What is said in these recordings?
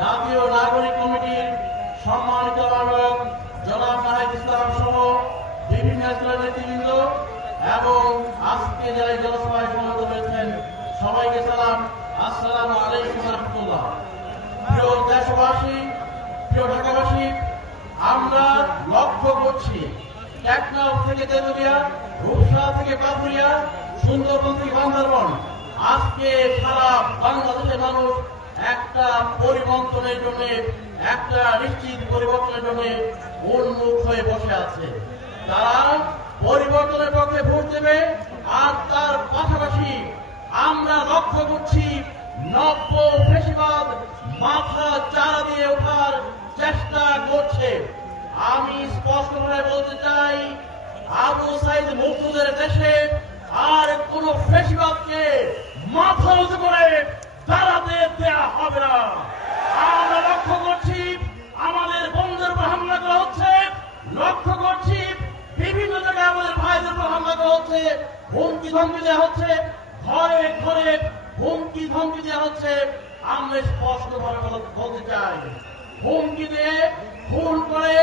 জাতীয় নাগরিক কমিটির সম্মানিত আহ্বায়ক জনাব নাহিদ ইসলাম সহ বিভিন্ন স্তরের নেতৃবৃন্দ এবং আজকে যারা এই জনসভায় সমবেত হয়েছেন সবাইকে সালাম, আসসালামু আলাইকুম ওয়া রাহমাতুল্লাহ। প্রিয় দেশবাসী, প্রিয় ঢাকাবাসী, আমরা লক্ষ্য করছি টেকনাফ থেকে তেতুলিয়া, রূপসা থেকে কাপুরিয়া, সুন্দরবন থেকে বান্দরবন, আজকে সারা বাংলাদেশের মানুষ একটা পরিবর্তনের জন্য, একটা নিশ্চিত পরিবর্তনের জন্য উন্মুখ হয়ে বসে আছে। তারা পরিবর্তনের পক্ষে ভোট দেবে। আর তার পাশাপাশি আমরা লক্ষ্য করছি নব্য ফ্যাসিবাদ মাথা চারা দিয়ে ওঠার চেষ্টা করছে। আমি স্পষ্টভাবে বলতে চাই, আবু সাইদ মুক্তিযুদ্ধের দেশে আর কোন ফ্যাসিবাদকে মাথা উঁচু করে দাঁড়াতে দেয়া হবে না। আমরা লক্ষ্য করছি আমাদের বন্ধুদের উপর হামলা করা হচ্ছে, লক্ষ্য করছি বিভিন্ন জায়গায় আমাদের ভাইদের উপর হামলা করা হচ্ছে, হুমকি ধমকি দেওয়া হচ্ছে, ঘরে ঘরে হুমকি ধমকি দেওয়া হচ্ছে। আমরা স্পষ্টভাবে বলতে চাই, হুমকি দিয়ে খুন করে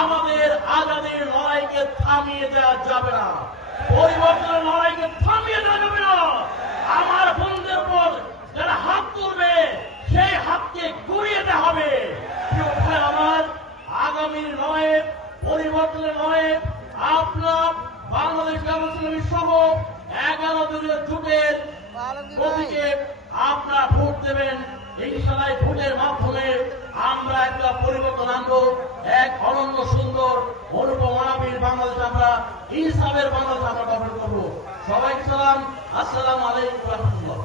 আমাদের আজাদির লড়াইকে থামিয়ে দেওয়া যাবে না, পরিবর্তনের লড়াইকে থামিয়ে দেওয়া যাবে না। আমার বন্ধুদের উপর যারা হাত তুলবে সেই হাতকে গুড়িয়ে দেওয়া হবে। আমার আগামীর লড়াইয়ে, পরিবর্তনের লড়াইয়ে আপনার বাংলাদেশ জামায়াত সহ 11 দলীয় জোটের প্রতীকে আপনারা ভোট দেবেন। ইনশাআল্লাহ ভোটের মাধ্যমে আমরা একটা পরিবর্তন আনবো, এক অনন্য সুন্দর অনুপম মানবীর বাংলাদেশ, আমরা ইনসাফের বাংলাদেশ আমরা গঠন করবো। সবাইকে সালাম, আসসালামু আলাইকুম ওয়া রাহমাতুল্লাহ।